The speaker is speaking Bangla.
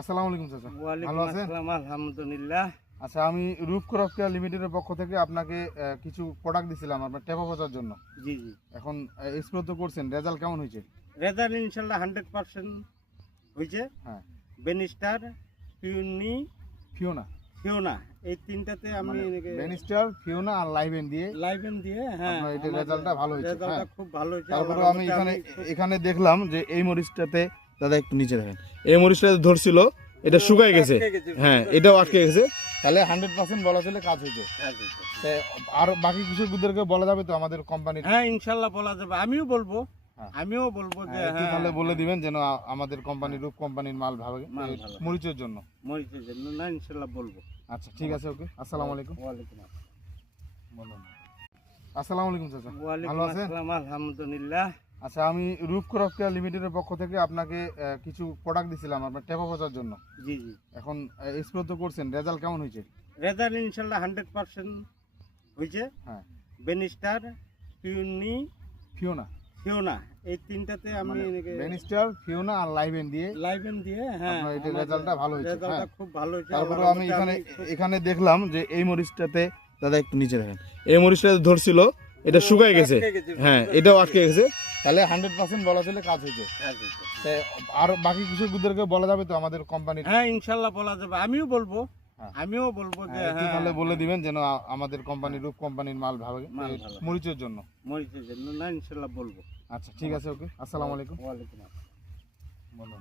আসসালামু আলাইকুম চাচা, ভালো আছেন? আলহামদুলিল্লাহ। আচ্ছা, আমি রূপ ক্রপ কেয়ার লিমিটেডের পক্ষ থেকে আপনাকে কিছু প্রোডাক্ট দিছিলাম আপনার টেপা পচার জন্য। জি জি, এখন স্প্রে তো করছেন, রেজাল্ট কেমন হয়েছে? রেজাল্ট ইনশাল্লাহ 100% হয়েছে। হ্যাঁ, বেনিস্টার, পিউনি, ফিওনা ফিওনা, এই তিনটাতে আমি বেনিস্টার, ফিওনা আর লাইভেন দিয়ে লাইভেন দিয়ে, হ্যাঁ, আপনার এটা রেজাল্টটা ভালো হয়েছে। রেজাল্টটা হ্যাঁ, খুব ভালো হয়েছে। তারপরে আল্লাহর আমি রহমতে এখানে দেখলাম যে এই মরিচটাতে, দাদা একটু নিচে দেখেন, এই মরিচটাতে ধরছিল, এটা শুকায় গেছে। হ্যাঁ, এটাও আটকে গেছে। তাহলে 100% বলা চলে কাজ হয়েছে। আর বাকি কৃষকদেরকে বলা যাবে তো আমাদের কোম্পানির? হ্যাঁ, ইনশাল্লাহ বলা যাবে। আমিও বলবো হ্যাঁ। যে একটু তাহলে বলে দিবেন যেন আমাদের কোম্পানির রূপ কোম্পানির মাল ভালো মাল ভালো। মরিচের জন্য। মরিচের জন্য না, ইনশাল্লাহ বলবো। আচ্ছা, ঠিক আছে, ওকে। আসসালামু আলাইকুম। ওয়ালাইকুম আসসালাম। বলুন। আসসালামু আলাইকুম চাচা, ভালো ওয়ালাইকুম আছেন? আসসালাম, আলহামদুলিল্লাহ। আচ্ছা, আমি রূপ ক্রপ কেয়ার লিমিটেডের পক্ষ থেকে আপনাকে কিছু প্রোডাক্ট দিছিলাম আপনার টেপা পচার জন্য। জি জি, এখন স্প্রে তো করছেন, রেজাল্ট কেমন হয়েছে? রেজাল্ট ইনশাল্লাহ 100% হয়েছে। হ্যাঁ, বেনিস্টার, পিউনি, ফিওনা ফিওনা, এই তিনটাতে আমি বেনিস্টার, ফিওনা আর লাইভেন দিয়ে লাইভেন দিয়ে, হ্যাঁ, আপনার এটা রেজাল্টটা ভালো হয়েছে। রেজাল্টটা হ্যাঁ, খুব ভালো হয়েছে। তারপরে আল্লাহর আমি রহমতে এখানে দেখলাম যে এই মরিচটাতে, দাদা একটু নিচে দেখেন, এই মরিচটাতে ধরছিল, এটা শুকায় গেছে। হ্যাঁ, এটাও আটকে গেছে। তাহলে 100% বলা চলে কাজ হয়েছে। আর বাকি কৃষকদেরকে বলা যাবে তো আমাদের কোম্পানির? হ্যাঁ, ইনশাল্লাহ বলা যাবে। আমিও বলবো হ্যাঁ। যে একটু তাহলে বলে দিবেন যেন আমাদের কোম্পানির রূপ কোম্পানির মাল ভালো মাল ভালো। মরিচের জন্য। মরিচের জন্য না, ইনশাল্লাহ বলবো। আচ্ছা, ঠিক আছে, ওকে। আসসালামু আলাইকুম। ওয়ালাইকুম আসসালাম। বলুন।